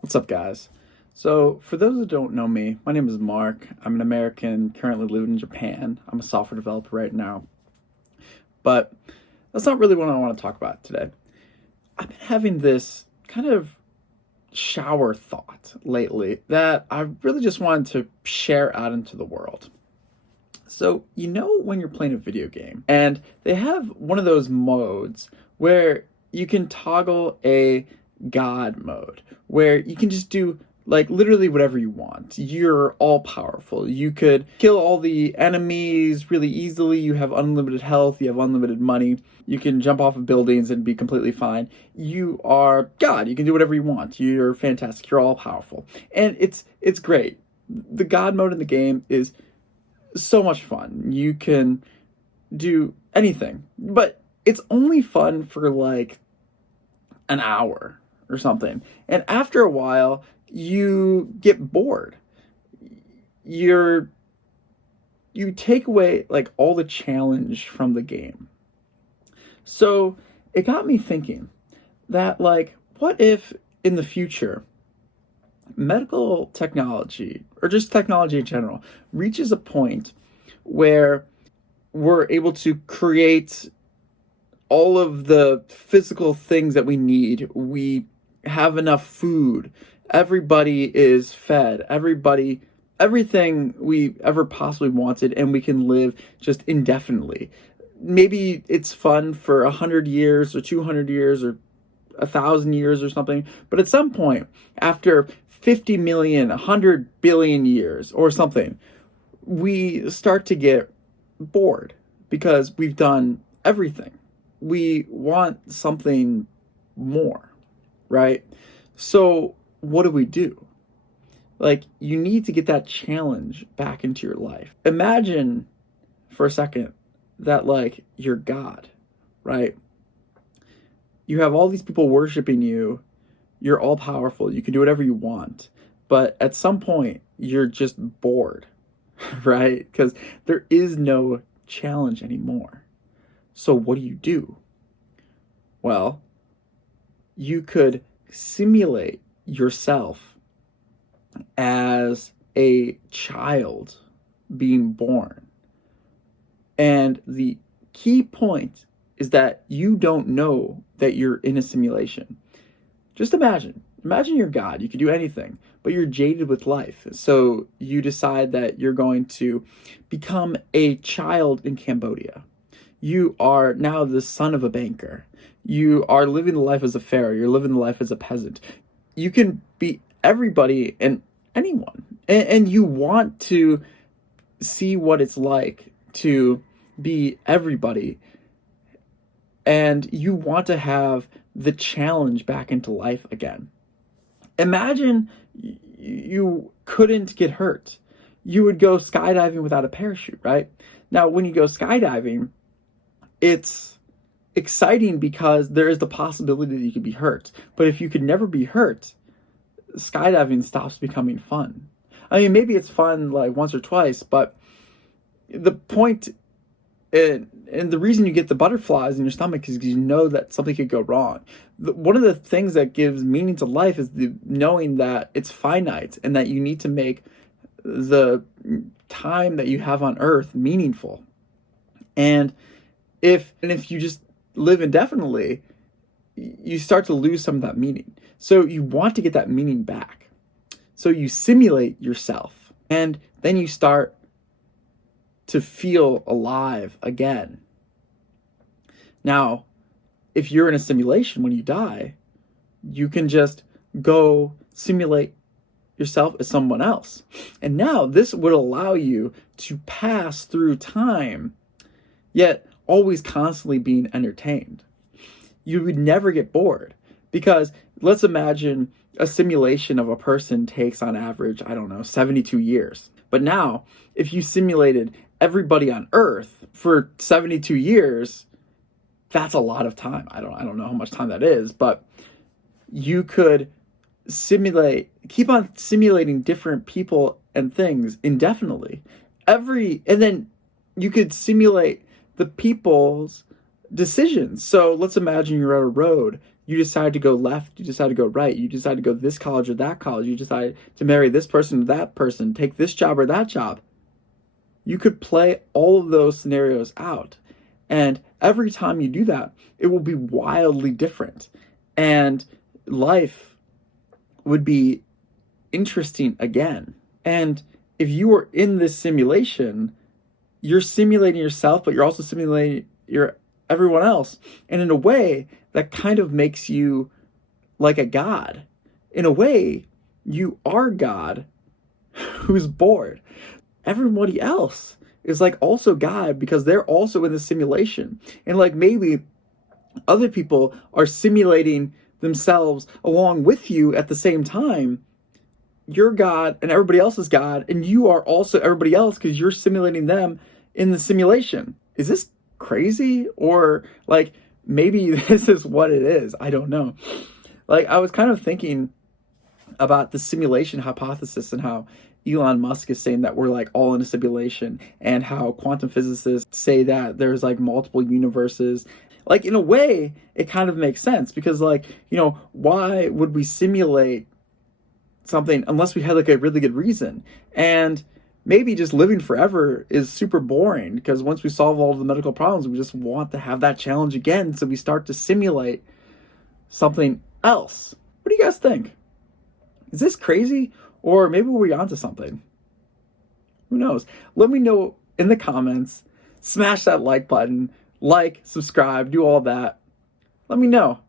What's up, guys? So, for those that don't know me, my name is Mark. I'm an American currently living in Japan. I'm a software developer right now. But that's not really what I want to talk about today. I've been having this kind of shower thought lately that I really just wanted to share out into the world. So, when you're playing a video game and they have one of those modes where you can toggle a God mode where you can just do like literally whatever you want. You're all powerful. You could kill all the enemies really easily. You have unlimited health. You have unlimited money. You can jump off of buildings and be completely fine. You are God. You can do whatever you want. You're fantastic. You're all powerful. And it's great. The God mode in the game is so much fun. You can do anything, but it's only fun for like an hour or something. And after a while, you get bored. You're you take away like all the challenge from the game. So it got me thinking that like what if in the future medical technology or just technology in general reaches a point where we're able to create all of the physical things that we need. We have enough food. Everybody is fed. Everything we ever possibly wanted, and we can live just indefinitely. Maybe it's fun for 100 years or 200 years or 1,000 years or something, but at some point, after 50 million, 100 billion years or something, we start to get bored because we've done everything. We want something more, right? So, what do? Like, you need to get that challenge back into your life. Imagine for a second that, like, you're God, right? You have all these people worshiping you. You're all powerful. You can do whatever you want. But at some point, you're just bored, right? Because there is no challenge anymore. So what do? Well, you could simulate yourself as a child being born. And the key point is that you don't know that you're in a simulation. Just imagine you're God. You could do anything, but you're jaded with life. So you decide that you're going to become a child in Cambodia. You are now the son of a banker. You are living the life as a pharaoh. You're living the life as a peasant. You can be everybody and anyone. And you want to see what it's like to be everybody. And you want to have the challenge back into life again. Imagine you couldn't get hurt. You would go skydiving without a parachute, right? Now, when you go skydiving, it's exciting because there is the possibility that you could be hurt. But if you could never be hurt, skydiving stops becoming fun. I mean, maybe it's fun like once or twice, but the point and the reason you get the butterflies in your stomach is because you know that something could go wrong. One of the things that gives meaning to life is the knowing that it's finite and that you need to make the time that you have on earth meaningful. And if you just live indefinitely, you start to lose some of that meaning. So you want to get that meaning back. So you simulate yourself and then you start to feel alive again. Now, if you're in a simulation when you die, you can just go simulate yourself as someone else. And now this would allow you to pass through time, yet always constantly being entertained. You would never get bored because let's imagine a simulation of a person takes on average, I don't know, 72 years. But now, if you simulated everybody on Earth for 72 years, that's a lot of time. I don't know how much time that is, but you could keep on simulating different people and things indefinitely. And then you could simulate the people's decisions. So let's imagine you're at a road You decide to go left, you decide to go right, you decide to go this college or that college, you decide to marry this person or that person, take this job or that job. You could play all of those scenarios out. And every time you do that, it will be wildly different. And life would be interesting again. And if you are in this simulation, you're simulating yourself, but you're also simulating your everyone else. And in a way, that kind of makes you like a god. In a way, you are God who's bored. Everybody else is like also God because they're also in the simulation. And like maybe other people are simulating themselves along with you at the same time. You're God and everybody else is God, and you are also everybody else because you're simulating them in the simulation. Is this crazy? Or like maybe this is what it is? I don't know. Like I was kind of thinking about the simulation hypothesis and how Elon Musk is saying that we're like all in a simulation, and how quantum physicists say that there's like multiple universes. Like in a way, it kind of makes sense because like, why would we simulate something unless we had like a really good reason? And maybe just living forever is super boring because once we solve all the medical problems, we just want to have that challenge again. So we start to simulate something else. What do you guys think? Is this crazy? Or maybe we're onto something. Who knows? Let me know in the comments. Smash that like button. Like, subscribe, do all that. Let me know.